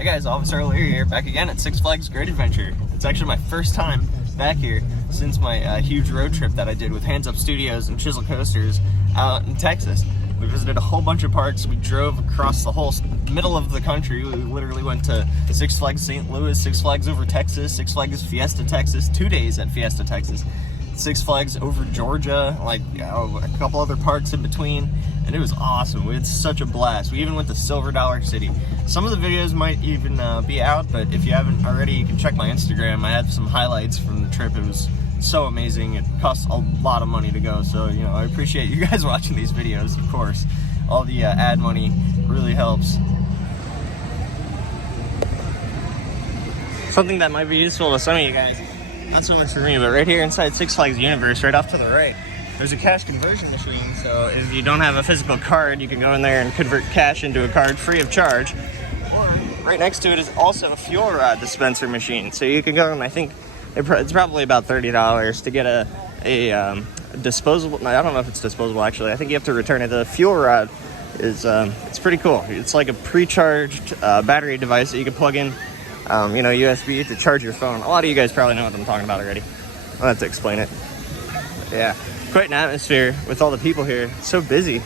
Hey guys, Officer O'Leary here, back again at Six Flags Great Adventure. It's actually my first time back here since my huge road trip that I did with Hands Up Studios and Chisel Coasters out in Texas. We visited a whole bunch of parks. We drove across the whole middle of the country. We literally went to Six Flags St. Louis, Six Flags over Texas, Six Flags Fiesta Texas, 2 days at Fiesta Texas, Six Flags over Georgia, like a couple other parks in between, and it was awesome. We had such a blast. We even went to Silver Dollar City. Some of the videos might even be out, but if you haven't already, you can check my Instagram. I have some highlights from the trip. It was so amazing. It costs a lot of money to go, so you know, I appreciate you guys watching these videos, of course. All the ad money really helps. Something that might be useful to some of you guys, not so much for me, but right here inside Six Flags Universe, right off to the right, there's a cash conversion machine. So if you don't have a physical card, you can go in there and convert cash into a card free of charge. Or right next to it is also a fuel rod dispenser machine. So you can go, and I think it's probably about $30 to get a disposable. I don't know if it's disposable actually. I think you have to return it. The fuel rod is it's pretty cool. It's like a pre-charged battery device that you can plug in, you know, USB to charge your phone. A lot of you guys probably know what I'm talking about already. I don't have to explain it. But yeah, quite an atmosphere with all the people here. It's so busy.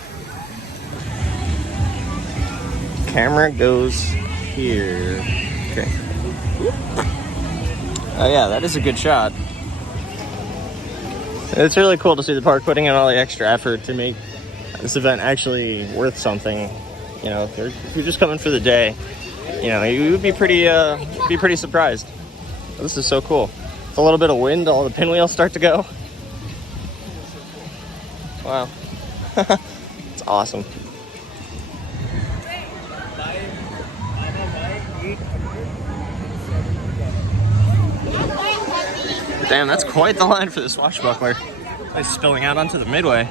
Camera goes here. Okay. Oh yeah, that is a good shot. It's really cool to see the park putting in all the extra effort to make this event actually worth something. You know, if you're just coming for the day, you know, you would be pretty surprised. This is so cool. With a little bit of wind, all the pinwheels start to go. Wow. It's awesome. Damn, that's quite the line for the swashbuckler. It's spilling out onto the midway.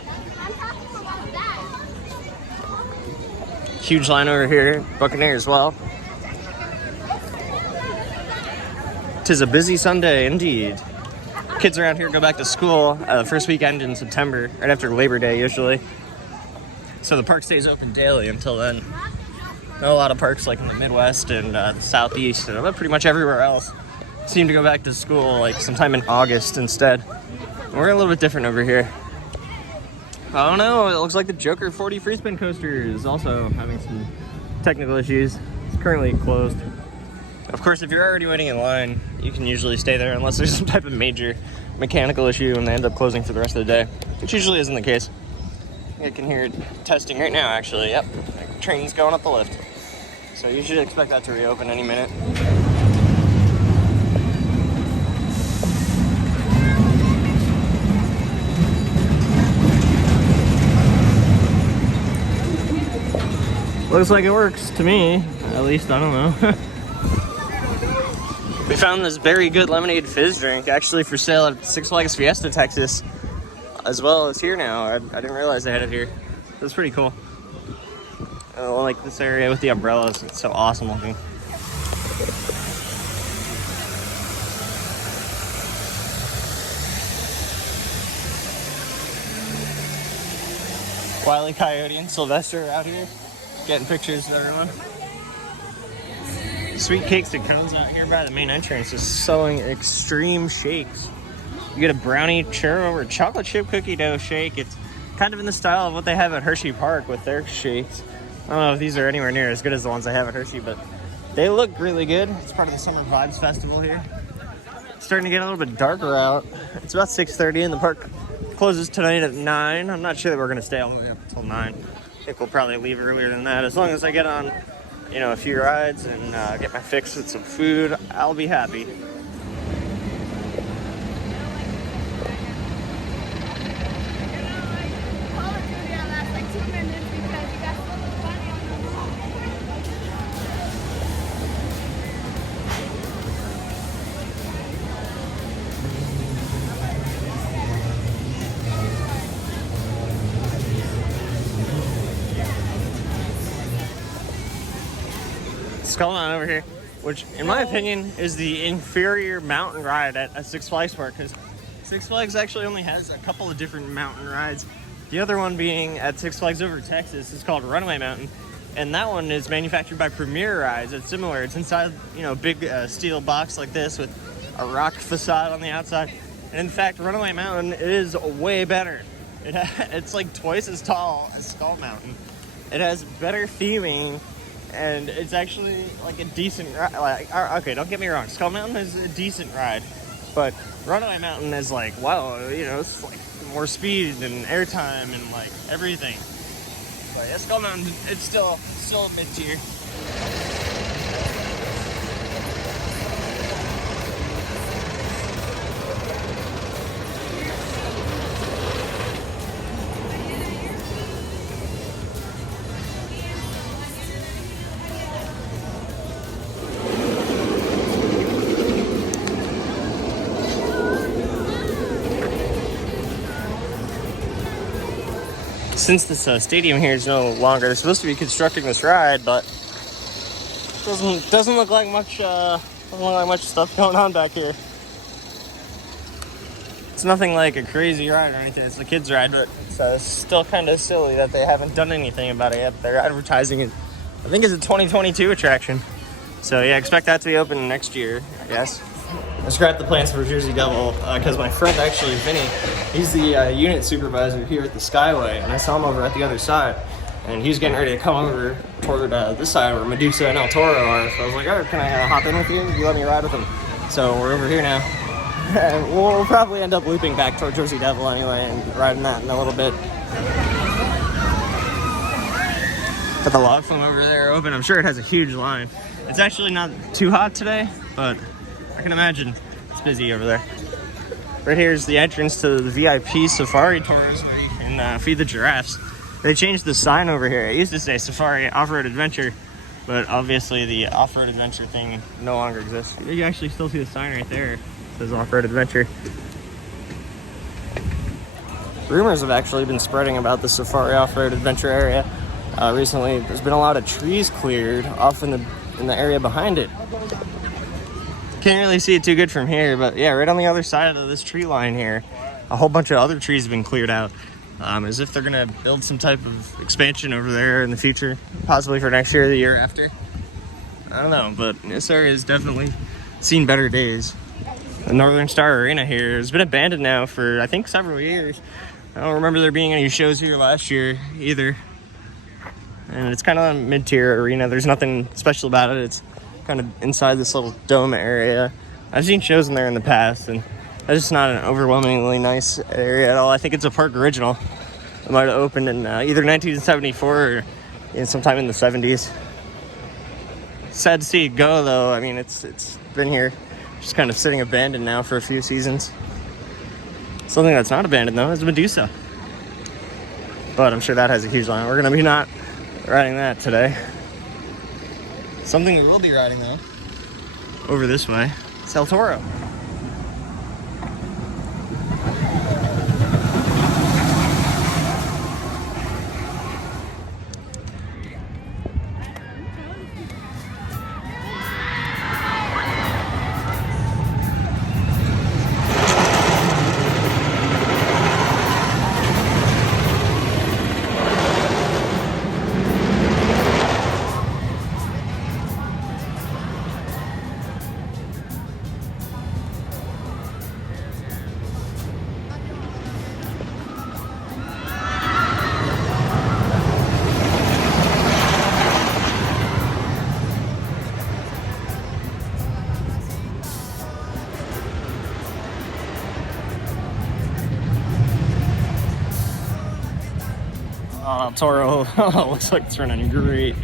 Huge line over here, Buccaneer as well. 'Tis a busy Sunday indeed. Kids around here go back to school the first weekend in September, right after Labor Day usually. So the park stays open daily until then. Know a lot of parks like in the Midwest and the Southeast, and pretty much everywhere else seem to go back to school like sometime in August instead. We're a little bit different over here. I don't know, it looks like the Joker 40 free spin coaster is also having some technical issues. It's currently closed. Of course, if you're already waiting in line, you can usually stay there unless there's some type of major mechanical issue and they end up closing for the rest of the day, which usually isn't the case. I can hear it testing right now, actually. Yep, the train's going up the lift. So you should expect that to reopen any minute. Looks like it works to me, at least. I don't know. We found this very good lemonade fizz drink actually for sale at Six Flags Fiesta Texas, as well as here now. I didn't realize they had it here. That's pretty cool. I like this area with the umbrellas. It's so awesome looking. Wile E. Coyote and Sylvester are out here getting pictures of everyone. Sweet Cakes and Cones out here by the main entrance is selling extreme shakes. You get a brownie churro or chocolate chip cookie dough shake. It's kind of in the style of what they have at Hershey Park with their shakes. I don't know if these are anywhere near as good as the ones they have at Hershey, but they look really good. It's part of the Summer Vibes Festival here. It's starting to get a little bit darker out. It's about 6:30 and the park closes tonight at 9. I'm not sure that we're going to stay all the way up until 9. I think we'll probably leave earlier than that. As long as I get on, you know, a few rides and get my fix with some food, I'll be happy. Skull on over here, which in my opinion is the inferior mountain ride at Six Flags Park, because Six Flags actually only has a couple of different mountain rides. The other one being at Six Flags over Texas is called Runaway Mountain. And that one is manufactured by Premier Rides. It's similar. It's inside, a big steel box like this with a rock facade on the outside. And in fact, Runaway Mountain is way better. It's like twice as tall as Skull Mountain. It has better theming, and it's actually like a decent ride. Okay, don't get me wrong. Skull Mountain is a decent ride, but Runaway Mountain is like, wow, it's like more speed and airtime and like everything. But yeah, Skull Mountain, it's still mid-tier. Since this stadium here is no longer, they're supposed to be constructing this ride, but doesn't look like much stuff going on back here. It's nothing like a crazy ride or anything. It's a kids ride, but it's still kind of silly that they haven't done anything about it yet. They're advertising it, I think it's a 2022 attraction. So yeah, expect that to be open next year, I guess. I scrapped the plans for Jersey Devil because my friend, actually, Vinny, he's the unit supervisor here at the Skyway, and I saw him over at the other side, and he's getting ready to come over toward this side where Medusa and El Toro are. So I was like, oh, can I hop in with you? You let me ride with him. So we're over here now. And we'll probably end up looping back toward Jersey Devil anyway and riding that in a little bit. Got the log flume over there open. I'm sure it has a huge line. It's actually not too hot today, but I can imagine it's busy over there. Right here is the entrance to the VIP Safari Tours where you can feed the giraffes. They changed the sign over here. It used to say Safari Off-Road Adventure, but obviously the Off-Road Adventure thing no longer exists. You actually still see the sign right there. It says Off-Road Adventure. Rumors have actually been spreading about the Safari Off-Road Adventure area. Recently, there's been a lot of trees cleared off in the area behind it. Can't really see it too good from here, but yeah, right on the other side of this tree line here, a whole bunch of other trees have been cleared out, as if they're gonna build some type of expansion over there in the future, possibly for next year or the year after. I don't know, but this area has definitely seen better days. The Northern Star Arena here has been abandoned now for, I think, several years. I don't remember there being any shows here last year either. And it's kind of a mid-tier arena. There's nothing special about it. It's kind of inside this little dome area. I've seen shows in there in the past, and it's just not an overwhelmingly nice area at all. I think it's a park original. It might have opened in either 1974 or sometime in the 70s. Sad to see it go, though. I mean, it's been here, just kind of sitting abandoned now for a few seasons. Something that's not abandoned, though, is Medusa. But I'm sure that has a huge line. We're going to be not riding that today. Something we will be riding, though, over this way, it's El Toro. Toro looks like it's running great.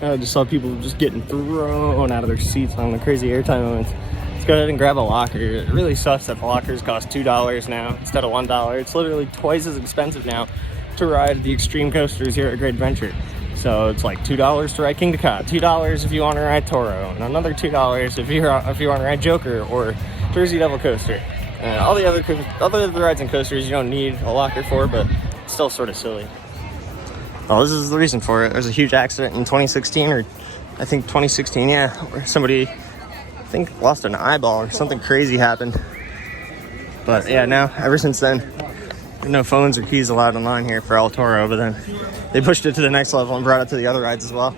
I just saw people just getting thrown out of their seats on the crazy airtime moments. Let's go ahead and grab a locker. It really sucks that the lockers cost $2 now instead of $1. It's literally twice as expensive now to ride the extreme coasters here at Great Adventure. So it's like $2 to ride King Decor, $2 if you want to ride Toro, and another $2 if you want to ride Joker or Jersey Devil coaster. All the other rides and coasters you don't need a locker for, but it's still sort of silly. Well, this is the reason for it. There was a huge accident in 2016, or I think 2016, yeah, where somebody, I think, lost an eyeball or something crazy happened. But yeah, now, ever since then, No phones or keys allowed online here for El Toro, but then they pushed it to the next level and brought it to the other rides as well.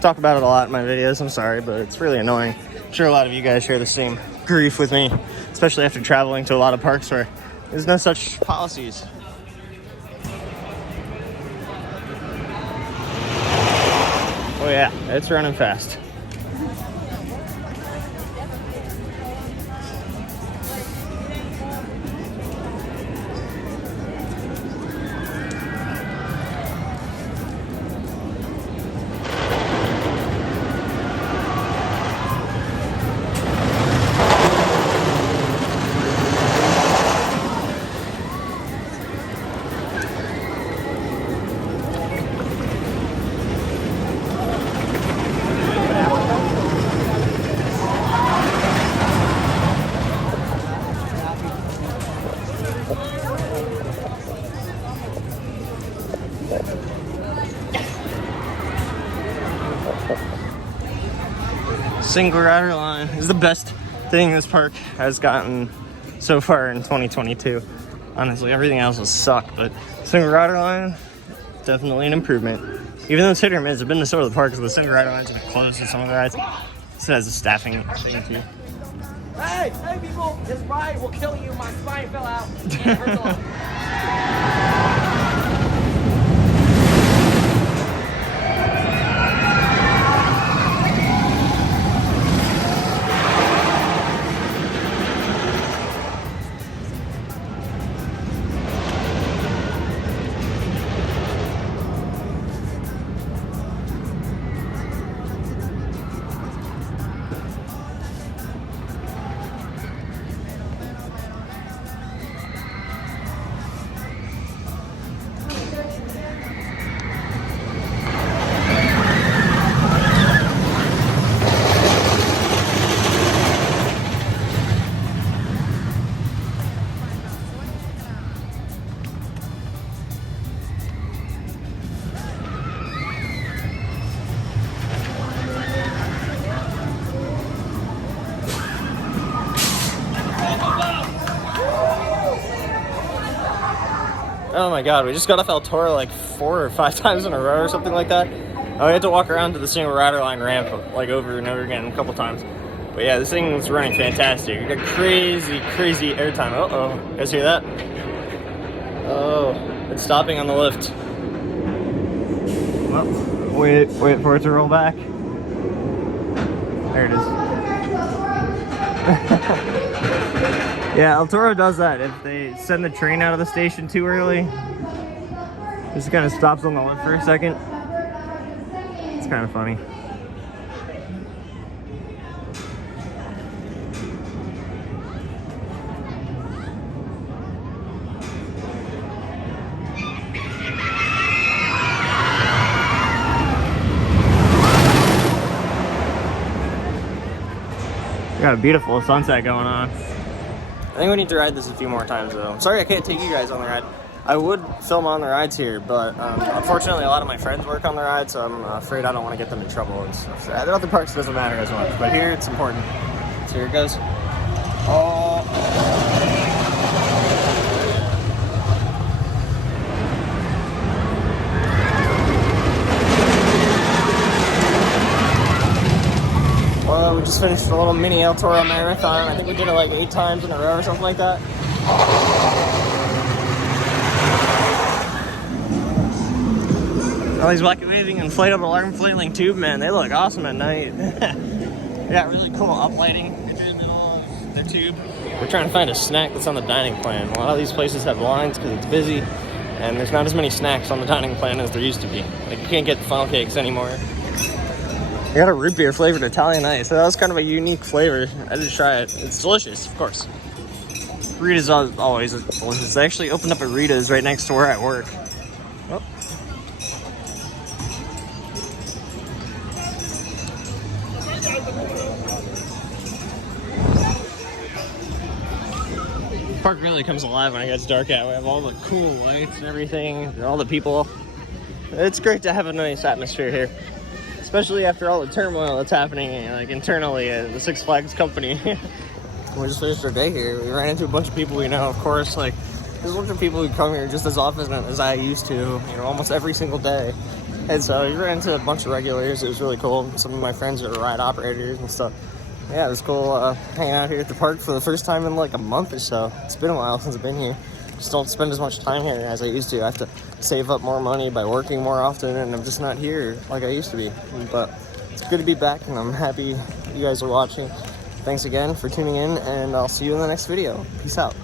Talk about it a lot in my videos, I'm sorry, but it's really annoying. I'm sure a lot of you guys share the same grief with me, especially after traveling to a lot of parks where there's no such policies. Oh yeah, it's running fast. Single rider line is the best thing this park has gotten so far in 2022. Honestly, everything else has sucked, but single rider line, definitely an improvement. Even though it's hit or miss, I've been to some of the parks where the single rider lines have been closed to some of the rides. This has a staffing thing too. Hey people, this ride will kill you. My spine fell out. And it hurts a lot. Oh my god, we just got off El Toro like 4 or 5 times in a row or something like that. Oh, we had to walk around to the single rider line ramp like over and over again a couple times. But yeah, this thing was running fantastic. We got crazy airtime. Uh-oh, you guys hear that? Oh, it's stopping on the lift. Well, wait for it to roll back. There it is. Yeah, El Toro does that. If they send the train out of the station too early, it just kind of stops on the lift for a second. It's kind of funny. We got a beautiful sunset going on. I think we need to ride this a few more times though. I'm sorry I can't take you guys on the ride. I would film on the rides here, but unfortunately a lot of my friends work on the ride, so I'm afraid I don't want to get them in trouble and stuff. At other parks it doesn't matter as much, but here it's important. So here it goes. Oh. Well, we just finished a little mini El Toro marathon. I think we did it like 8 times in a row or something like that. All these wacky waving inflatable alarm flailing tube men, they look awesome at night. They got really cool uplighting in the middle of their tube. We're trying to find a snack that's on the dining plan. A lot of these places have lines because it's busy, and there's not as many snacks on the dining plan as there used to be. Like, you can't get funnel cakes anymore. I got a root beer flavored Italian ice. So that was kind of a unique flavor. I did try it. It's delicious, of course. Rita's always delicious. They actually opened up a Rita's right next to where I work. Oh. The park really comes alive when it gets dark out. We have all the cool lights and everything, and all the people. It's great to have a nice atmosphere here. Especially after all the turmoil that's happening, like internally at the Six Flags company. We just finished our day here. We ran into a bunch of people we know, of course, like there's a bunch of people who come here just as often as I used to, you know, almost every single day. And so you ran into a bunch of regulars. It was really cool. Some of my friends are ride operators and stuff. Yeah, it was cool hanging out here at the park for the first time in like a month or so. It's been a while since I've been here. Just don't spend as much time here as I used to. I have to save up more money by working more often, and I'm just not here like I used to be. But it's good to be back, and I'm happy you guys are watching. Thanks again for tuning in, and I'll see you in the next video. Peace out.